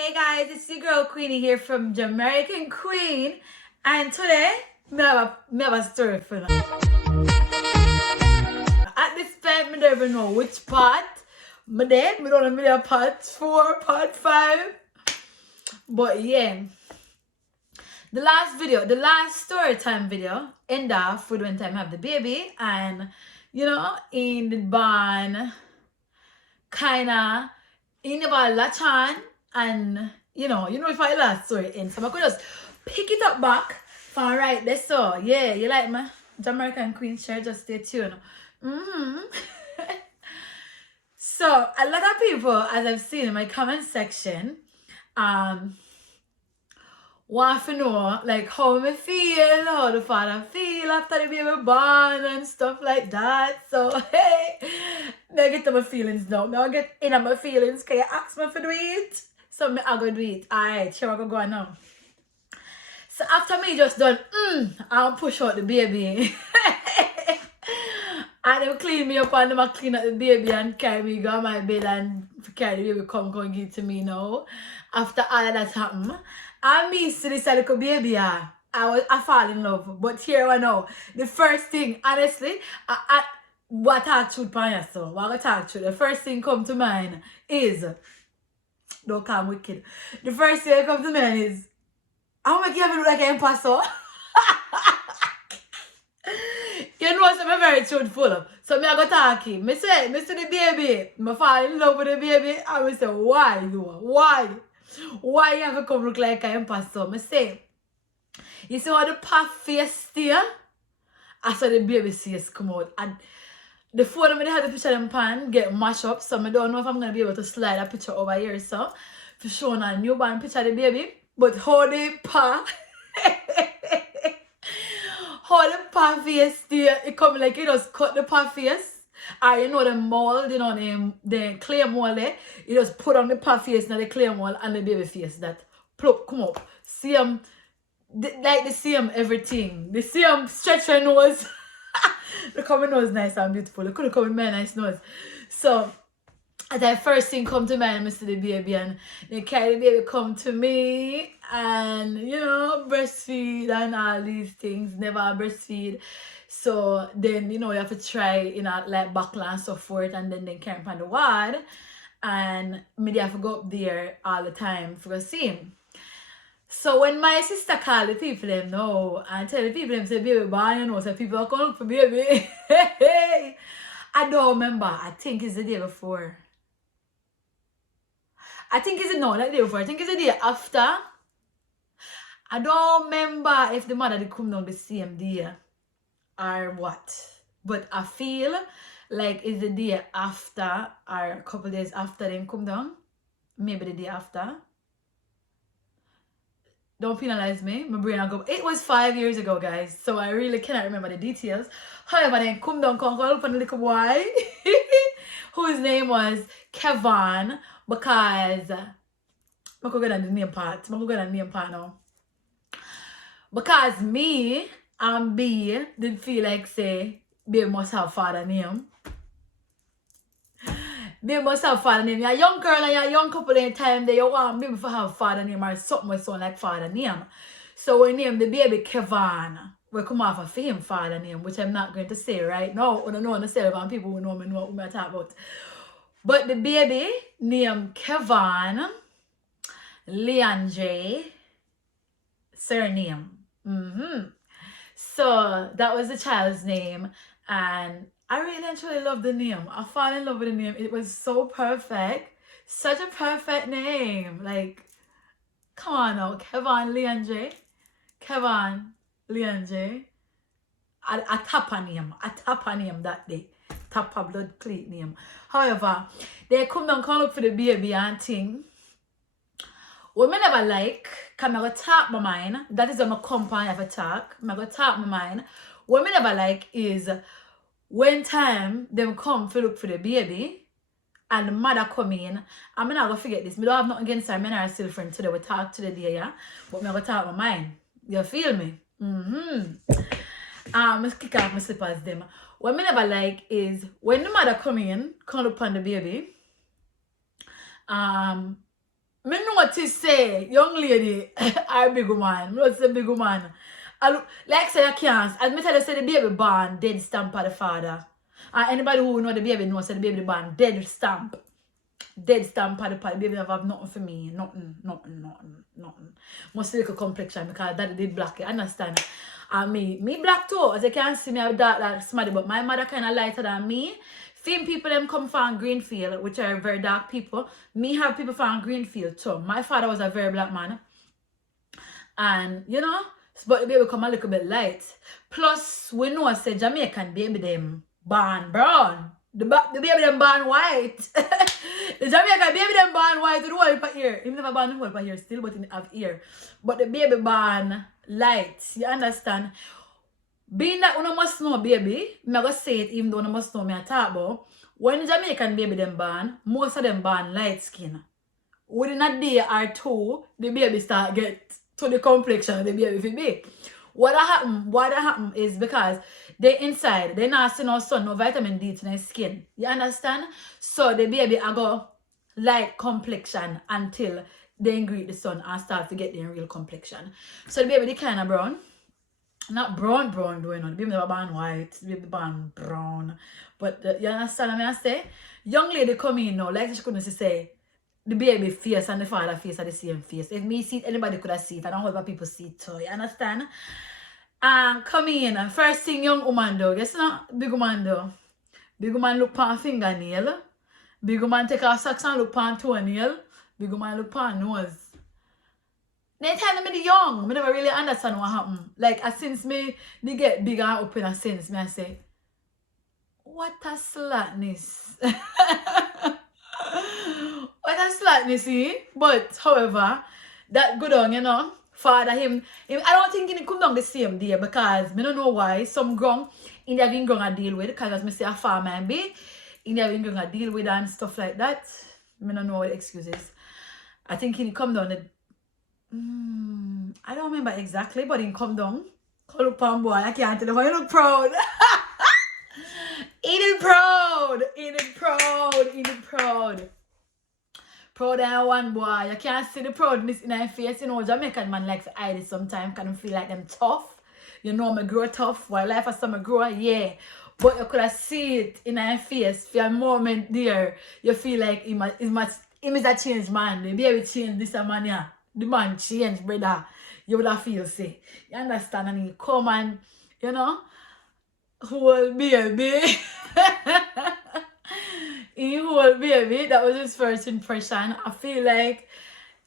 Hey guys, it's your girl Queenie here from Jamaican Queen, and today me have a story for you. At this point, me don't even know which part. Me don't know if part 4, part 5. But yeah, the last story time video end off with when time I have the baby, and in the barn, kinda in about latch on, and if I last story ends, so I could just pick it up back from right there. So yeah, you like my Jamaican Queen shirt, just stay tuned. So a lot of people, as I've seen in my comment section, want to know like how me feel, how the father feel after the baby born and stuff like that. So hey, I get to my feelings now. I get in my feelings. Can you ask me for do it? So me I go do it. Alright, sure I go on now. So after me just done I'll push out the baby. And they clean me up and they clean up the baby and carry me go on my bed and carry the baby come give it to me now. After all of that happened. And me see this little baby, I fall in love. But here I know. The first thing, honestly, what I talk truth pan so what I talk truth. The first thing come to mind is, don't call me wicked. The first thing that come to mind is, how make you look like an imposter? You know, so I'm very truthful. So I go talking. Me see the baby. I fall in love with the baby. I will say, why you? Why? Why you have to come look like an imposter? I say, you see how the puff face stay? I saw the baby face come out. And the phone I had the picture of them pan get mashed up. So I don't know if I'm going to be able to slide a picture over here. So, for showing a newborn picture of the baby. But how the pa... how the pa face stay? It come like you just cut the pa face. Or the mold, the clay mold there. You just put on the pa face and the clay mold and the baby face that plop come up. Same, like the same everything. The same stretch your nose. Look how my nose nice and beautiful. Look how my nice nose. So, as I first thing come to mind, I see the baby and they carry the baby come to me and, breastfeed and all these things. Never breastfeed. So then, you have to try, like buckle and so forth, and then they carry on the ward. And me have to go up there all the time for see him. So when my sister called the people them know and tell the people them say baby born, so people are calling for baby. I don't remember. I think it's the day before. I think it's not the day before. I think it's the day after. I don't remember if the mother did come down the same day or what. But I feel like it's the day after or a couple days after them come down. Maybe the day after. Don't penalize me. My brain will go. It was 5 years ago, guys. So I really cannot remember the details. However, then come down, come up on the little boy. Whose name was Kevin. Because I'm going to the name part. I'm going to the name part now. Because me and B did feel like say baby must have father name. Baby must have father name. You're a young girl and you're a young couple in time that you want baby to have father name or something with sound like father name. So we named the baby Kevin. We come off of him father name, which I'm not going to say right now. I don't know myself and people who know me know what I'm talking about. But the baby named Kevin Leandre surname. So that was the child's name, and I really and truly love the name. I fell in love with the name. It was so perfect. Such a perfect name. Like, come on now, Kevin Leandre. Kevin Leandre. I tap a name that day. Tap a blood cleat name. However, they come down, come look for the baby and thing. What I never like, because I go talk my mind. That is when I come and have a talk. I go talk my mind. What I never like is when time them come to look for the baby and the mother come in. I'm not going to forget this. I don't have nothing against her. I'm not still friend today. We talk to the day, yeah? But I go talk my mind. You feel me? I kick off my slippers them. What I never like is when the mother come in, come up on the baby. Me notice say, young lady, or big woman, me notice a big woman. I look, like say I can't, as me tell you say the baby born, dead stamp of the father. And anybody who know the baby knows say the baby born, dead stamp. Dead stamp of the father. The baby never have nothing for me. Nothing. Must look a complexion because daddy did black, you understand? And me black too. As you can see me, I have dark like somebody, but my mother kind of lighter than me. Film people them come from Greenfield, which are very dark people. Me have people from Greenfield too. My father was a very black man. And you know, but the baby come a little bit light. Plus, we know say Jamaican baby them born brown. The baby them born white. The Jamaican baby them born white with whole per ear. He never born whole per ear still, but he have ear. But the baby born light. You understand? Being that one must know baby, I'm gonna say it even though one must know me I talk about. When Jamaican baby them born, most of them born light skin. Within a day or two, the baby start get to the complexion of the baby for be. What happen is because they inside, they not see no sun, no vitamin D to their skin. You understand? So the baby I go light complexion until they greet the sun and start to get their real complexion. So the baby they kind of brown. Not brown doing on. The baby never born white. The baby born brown. But you understand what I say? Young lady come in now, like she couldn't say, the baby face and the father face are the same face. If me see it, anybody could have seen it. I don't know how people see it too. You understand? And come in. First thing young woman do. Guess not? Big woman do. Big woman look pan fingernail. Big woman take her socks and look pan toenail. Big woman look pan nose. They tell me the young. I never really understand what happened. Like, since me, they get bigger and up in a sense, me I say, what a slackness. What a slackness, eh? But, however, that good on, you know, father, him, I don't think he come down the same day because I don't know why. Some ground, India have been ground I deal with, because as I say a farmer and be, India have been ground I deal with and stuff like that. I don't know what the excuse is. I think he come down the I don't remember exactly, but he come down. Call up on boy, I can't tell him. He look proud. He did proud. Proud and one boy. You can't see the proudness in her face. You know, Jamaican man likes to hide it sometimes. Kind of feel like them tough. You know, me grow tough. While life has some grow, yeah. But you could have see it in her face for a moment there. You feel like he is a changed man. The baby changed this man, yeah. The man changed, brother. You would have feel say. You understand? And he come and, you know, whole baby. He whole baby. That was his first impression. I feel like,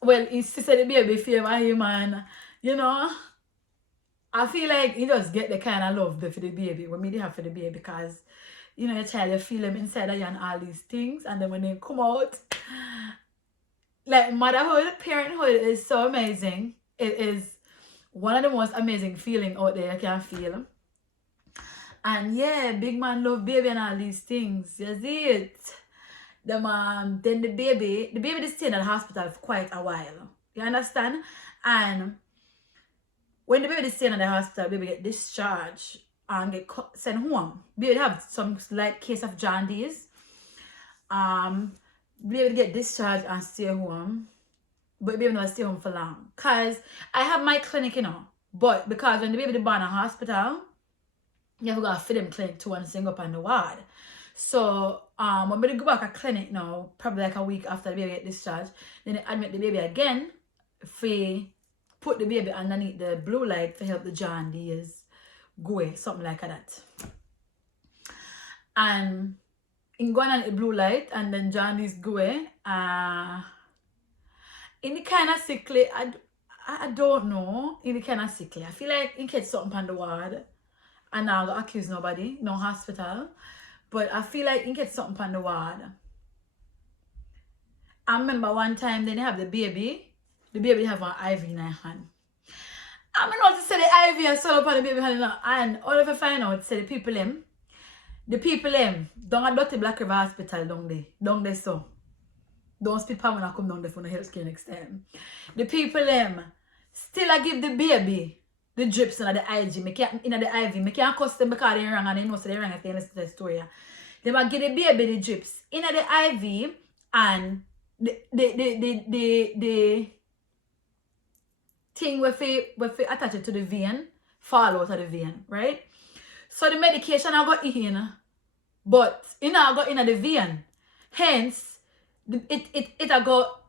well, he said the baby favor him and, you know, I feel like he just get the kind of love for the baby. What me they have for the baby because, you know, your child, you feel them inside of you and all these things. And then when they come out, like motherhood, parenthood is so amazing. It is one of the most amazing feeling out there you can feel. And yeah, big man love baby and all these things. You see it. Then the baby is staying at the hospital for quite a while. You understand? And when the baby is staying at the hospital, baby get discharged and get sent home. Baby have some slight case of jaundice. Baby get discharged and stay home. But baby not stay home for long. Cause I have my clinic, you know. But because when the baby is born in a hospital, you have to go to them clinic too and sing up on the ward. So when we go back at clinic now, probably like a week after the baby get discharged, then they admit the baby again for put the baby underneath the blue light to help the jaundice go away, something like that. And in going on the blue light and then jaundice go away, in the kind of sickly, I don't know, in the kind of sickly, I feel like he gets something on the ward. And now I don't accuse nobody, no hospital. But I feel like he gets something on the ward. I remember one time then they have the baby have an IV in her hand. I mean not to say the IV I saw up on the baby hand and all of a find out say the people them don't dirty Black River Hospital down there so. Don't spit palm when I come down there for the healthcare next time. The people them still I give the baby the drips in the IG, in the IV. I can't cuss them because they wrong and they know so they wrong if they listen to the story. They might give the baby the drips in the IV and the thing where we attach it to the vein fall out of the vein, right? So the medication I got in, but I got in the vein. Hence, it I got,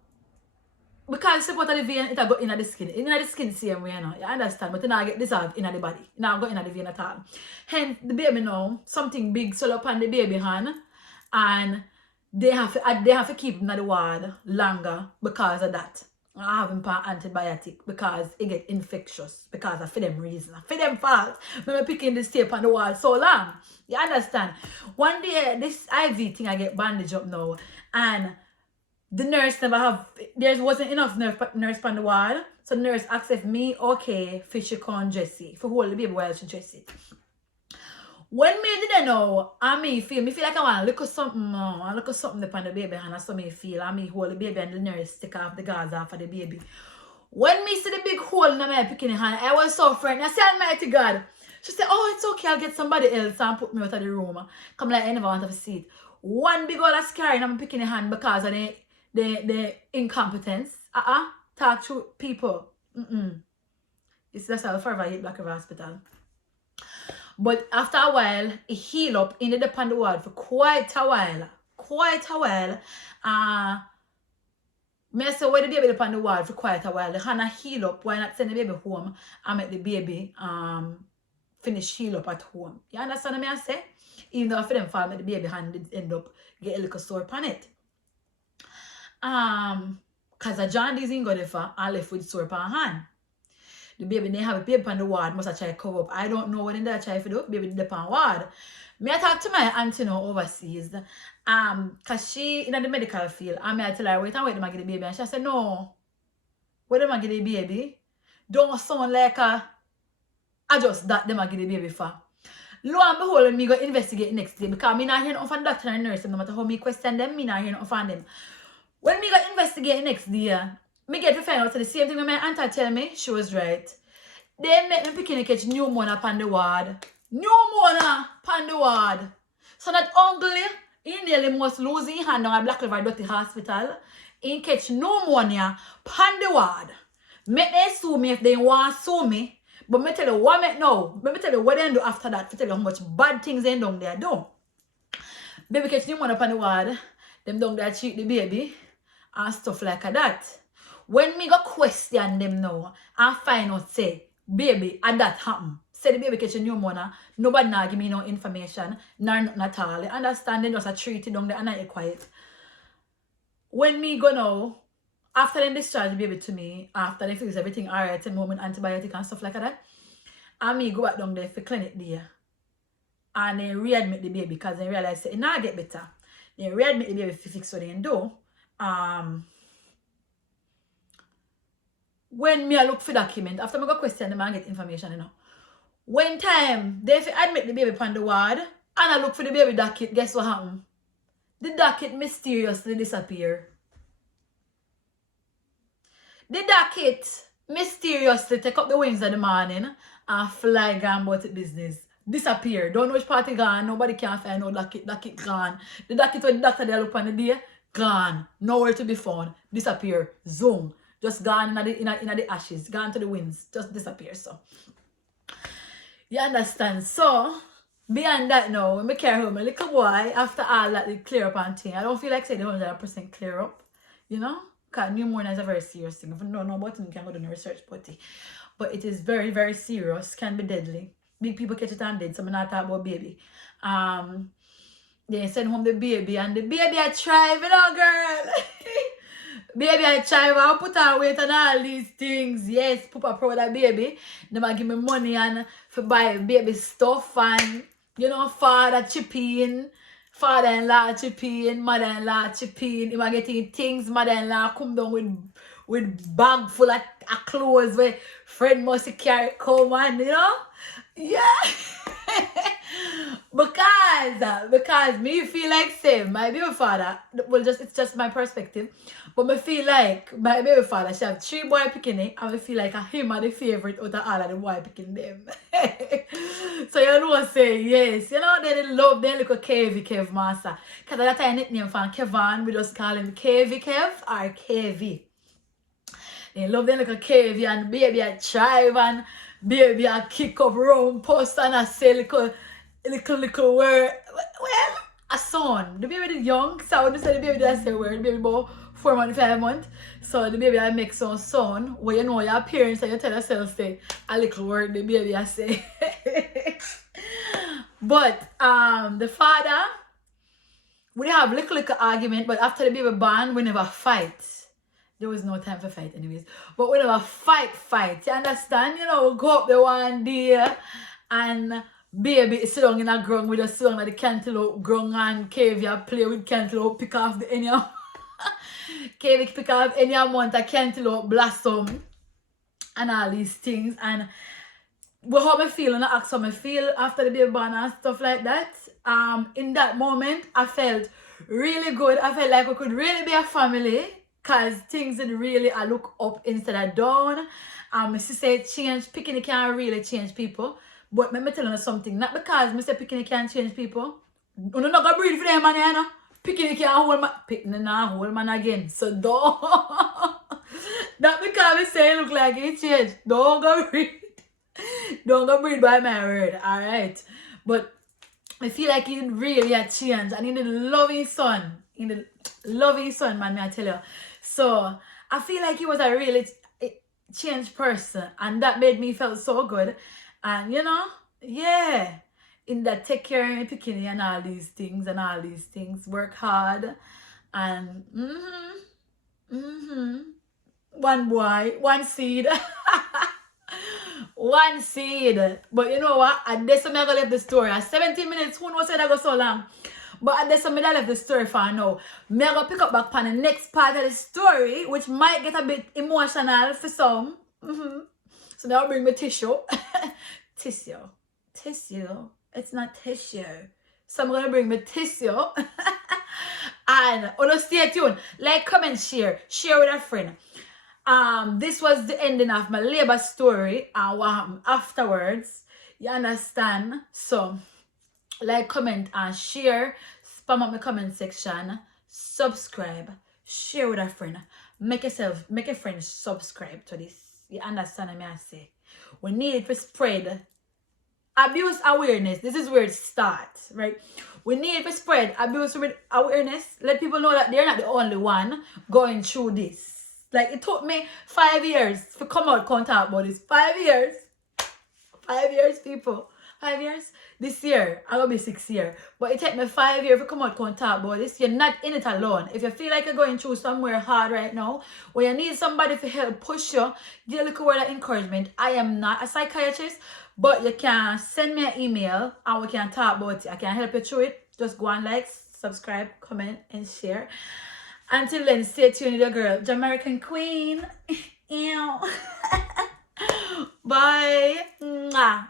because it's part of the vein, it I got in the skin. In the skin same way, you know. You understand? But I get dissolved in the body. Now I got in the vein at all. Hence, the baby now, something big swell up on the baby hand, and they have to keep him in the ward longer because of that. I have him for antibiotic because it get infectious because of for them reason. For them fault. When I'm picking this tape on the wall so long. You understand? One day this IV thing I get bandaged up now, and the nurse never have, there wasn't enough nurse on the wall. So the nurse asked if me okay for she can dress it, for hold the baby while she dress it. When me didn't know, me feel like I want to look at something, I look at something upon the baby and I saw me feel, me hold the baby and the nurse take off the gauze off of the baby. When me see the big hole in my picking hand, I was so frightened. I said, Almighty God. She said, oh, it's okay, I'll get somebody else and put me out of the room. Come like I never want to see it. One big old scary and I'm picking the hand because of the incompetence. Talk to people. That's how forever I hit Black River Hospital. But after a while, it healed up in the upon the ward for quite a while. Me say why the baby upon the ward for quite a while. The hand heal up. Why not send the baby home and make the baby finish heal up at home? You understand what I say? Even though for them fall, make the baby hand did end up get a little sore upon it. Cause a jaundice ain't got it for and left with sore upon hand. The baby they have a baby on the ward, must have tried to cover up. I don't know what they try to do. Baby did on ward. Me I talk to my auntie now overseas. Cause she in the medical field. And me I tell her, wait and wait them I get the baby. And she said, no. Wait them I get the baby. Don't sound like I just that them I get the baby for. Lo and behold, me go investigate next day. Because me not hear nothing from doctor and nurse. No matter how me question them, me not hear nothing from them. When me go investigate next day, me get to find out the same thing when my auntie tell me, she was right. They make me picking catch pneumonia upon the ward. Pneumonia upon the ward. So that uncle, he nearly must lose his hand on a Black River Dirty Hospital. He catch pneumonia upon the ward. Make they sue me if they want to sue me. But me tell you what me now. Let me tell you what they do after that. To tell you how much bad things they down there do. Baby catch pneumonia upon the ward. Them down there treat the baby. And stuff like that. When me go question them now and find out say, baby, and that happen. Say the baby catch a pneumonia, nobody now give me no information, nor nothing at all. You understand? They just a treat it down there and I quiet. When me go now, after they discharge the baby to me, after they fix everything alright, and moment antibiotic and stuff like that, and me go back down there for clinic there. And they readmit the baby because they realize it now get better. They readmit the baby to fix what they do. When me I look for document, after me go question them and get information, you know. When time they admit the baby upon the ward and I look for the baby docket, guess what happened? The docket mysteriously disappear. The docket mysteriously take up the wings of the morning and fly gone about the business. Disappear. Don't know which party gone. Nobody can find no docket. Docket gone. The docket when the doctor they look on the day, gone. Nowhere to be found. Disappear. Zoom. Just gone in the ashes. Gone to the winds. Just disappear. So you understand? So beyond that now, when I carry home a little boy, after all that they clear up and thing, I don't feel like saying the 100% clear up. You know? Because pneumonia is a very serious thing. If you don't know about it, you can go do the research about it. But it is very, very serious. Can be deadly. Big people catch it and dead. So I'm not talking about baby. They send home the baby and the baby I try, you know, girl. Baby I try, I put on weight and all these things. Yes, Papa proud of baby. They might give me money and for buy baby stuff and, you know, father chip in. Father-in-law chip in, mother-in-law chip in. He might getting things, mother-in-law come down with bag full of clothes where friend must carry come on, you know? Yeah. Because me feel like same my baby father, well, just it's just my perspective, but me feel like my baby father she have 3 boy picking and I feel like him are the favorite out of all of the boy picking them. So you know say yes, you know they love their little Kev master. Cause that time nickname from Kevin, we just call him Kev or KV. They love them little Kev and baby I drive and baby I kick up round post and I say little word. Well, a son. The baby is young, so when you say the baby does say word, the baby about 4 months, 5 months. So the baby I make some son where you know your parents and you tell yourself say a little word the baby I say. But the father, we have little argument, but after the baby born, we never fight. There was no time for fight anyways. But we never fight. You understand? You know, we go up there one day and baby sit down in a ground with a sit at the cantaloupe ground and Kavia play with cantaloupe, pick off the any Kavia pick off any amount of cantaloupe blossom and all these things. And how me feel and I ask how me feel after the baby born and stuff like that. In that moment I felt really good. I felt like we could really be a family. Cause things did really I look up instead of down. My sister change, picking can't really change people. But let me tell you something. Not because Mr. Picking can't change people. You not gonna breathe for them man, you know. Picking can't hold man. Picking not hold man again. So don't. Not because I say look like it changed. Don't go breathe. Don't go breathe by my word. Alright. But I feel like he really a change. And he did loving son. He did loving son, man, I tell you. So I feel like he was a really changed person. And that made me feel so good. And you know, yeah. In that take care of your bikini and all these things. Work hard. And one boy, one seed. One seed. But you know what? At this time I left the story. At 17 minutes, who knows why that go so long? But at this time I left the story for now. I'm going to pick up back on the next part of the story, which might get a bit emotional for some. So now I'll bring my tissue. Tissue. It's not tissue. So I'm going to bring my tissue. And stay tuned. Like, comment, share. Share with a friend. This was the ending of my labor story and what happened afterwards. You understand? So, like, comment, and share. Spam up my comment section. Subscribe. Share with a friend. Make a friend subscribe to this. You understand what I say? We need to spread abuse awareness. This is where it starts, right? We need to spread abuse awareness. Let people know that they're not the only one going through this. Like, it took me 5 years to come out and talk about this. 5 years. 5 years, people. 5 years. This year, I'm going to be 6 years. But it took me 5 years to come out and talk about this. You're not in it alone. If you feel like you're going through somewhere hard right now, or you need somebody to help push you, give a little word of encouragement. I am not a psychiatrist, but you can send me an email and we can talk about it. I can help you through it. Just go and like, subscribe, comment, and share. Until then, stay tuned with your girl, Jamaican Queen. Bye. Mwah.